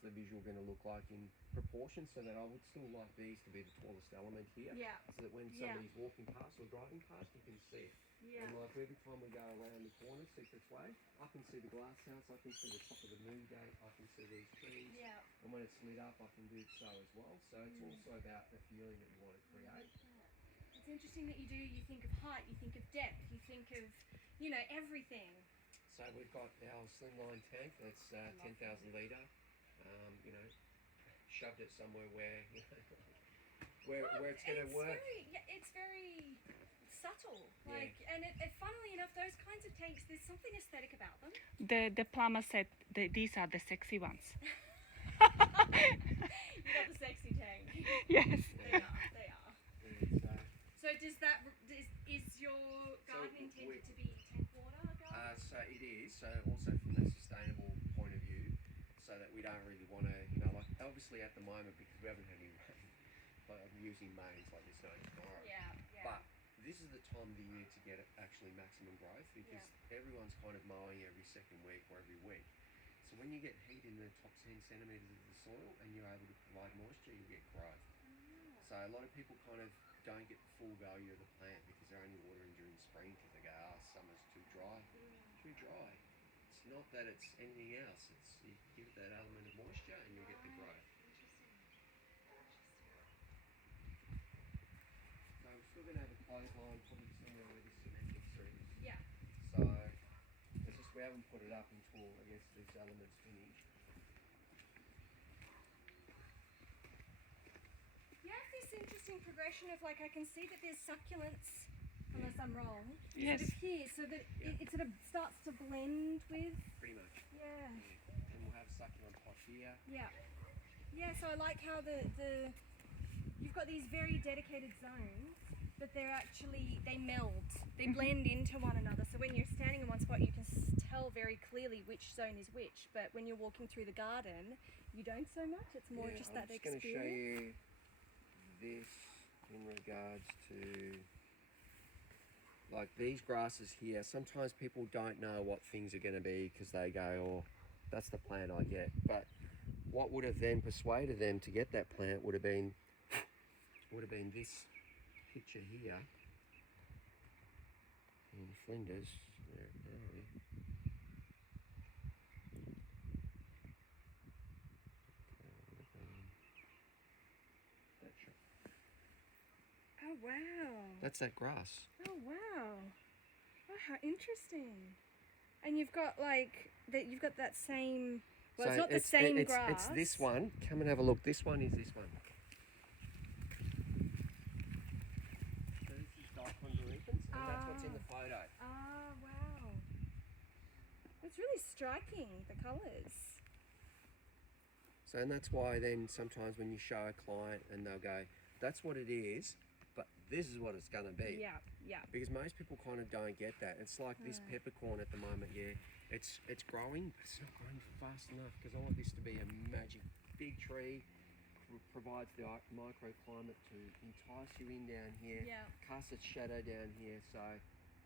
what's the visual going to look like in proportion, so that I would still like these to be the tallest element here. Yeah. So that when somebody's walking past or driving past, you can see it. Yeah. And like every time we go around the corner, Secrets Way, I can see the glass house, I can see the top of the moon gate, I can see these trees. Yeah. And when it's lit up, I can do so as well. So it's also about the feeling that you want to create. It's interesting that you think of height, you think of depth, you think of, everything. So we've got our slimline tank that's 10,000 litre. Shoved it somewhere where where it's going to work. It's very subtle. And funnily enough, those kinds of tanks, there's something aesthetic about them. The plumber said these are the sexy ones. You got the sexy tank. Yes. They are. Yeah, So is your garden intended to be tank water garden? so it is. So also from a sustainable point of view, so that we don't really want to, like obviously at the moment because we haven't had any rain, but I'm using mains like there's no tomorrow. Yeah. But this is the time of the year to get actually maximum growth because everyone's kind of mowing every second week or every week. So when you get heat in the top 10 centimetres of the soil and you're able to provide moisture, you get growth. So a lot of people kind of don't get the full value of the plant because they're only watering during spring because they go, summer's too dry. Too dry. It's not that it's anything else. It's you give it that element of moisture and you get the growth. So we're still going to have a clothesline probably somewhere where this cement gets through. Yeah. So it's just we haven't put it up until I guess this element's finished. You have this interesting progression of I can see that there's succulents, unless I'm wrong. Yes. Sort of here, so that it sort of starts to blend with. Pretty much. Yeah. And we'll have succulent pot here. Yeah. Yeah. So I like how you've got these very dedicated zones, but they meld. They blend into one another. So when you're standing in one spot, you can tell very clearly which zone is which. But when you're walking through the garden, you don't so much. It's more just that experience. I'm just going to show you this in regards to like these grasses here. Sometimes people don't know what things are going to be because they go, that's the plant I get. But what would have then persuaded them to get that plant would have been this picture here in Flinders. Oh wow. That's that grass. Oh wow. Oh, how interesting. And you've got that same. Well, so it's not the same grass. It's this one. Come and have a look. This one is this one. So this is Dichondorhynchus, and that's what's in the photo. Ah, wow. It's really striking, the colours. So, and that's why then sometimes when you show a client and they'll go, that's what it is, but this is what it's going to be. Yeah, yeah. Because most people kind of don't get that. It's like this peppercorn at the moment, it's growing, but it's not growing fast enough because I want this to be a magic big tree, provides the microclimate to entice you in down here, cast its shadow down here. So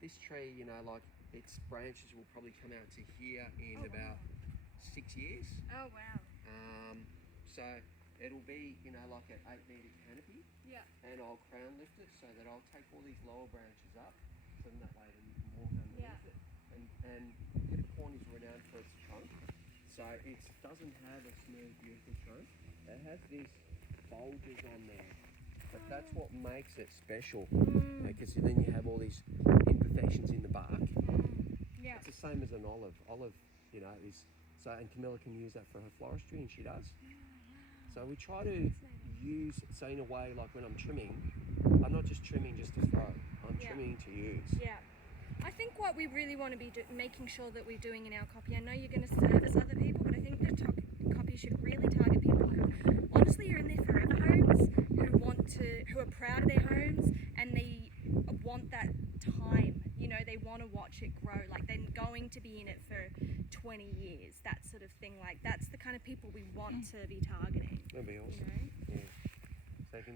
this tree, its branches will probably come out to here in about 6 years. Oh, wow. So it'll be, like an 8-metre canopy. Yeah. And I'll crown lift it so that I'll take all these lower branches up, so that way then you can walk underneath it. And peppercorn is renowned for its trunk. So it doesn't have a smooth, beautiful trunk. It has these bulges on there. But that's what makes it special. Because then you have all these imperfections in the bark. Yeah. It's the same as an olive. Olive, is so, and Camilla can use that for her floristry, and she does. So we try to use, so in a way, like when I'm trimming, I'm not just trimming just to throw. I'm trimming to use. Yeah. I think what we really want to be making sure that we're doing in our copy, I know you're going to service other people, but I think the copy should really target people who honestly are in their forever homes, who are proud of their homes, and they want that time. They want to watch it grow. Like they're going to be in it for 20 years, that sort of thing. Like that's the kind of people we want to be targeting. That'd be awesome. Yeah. So you can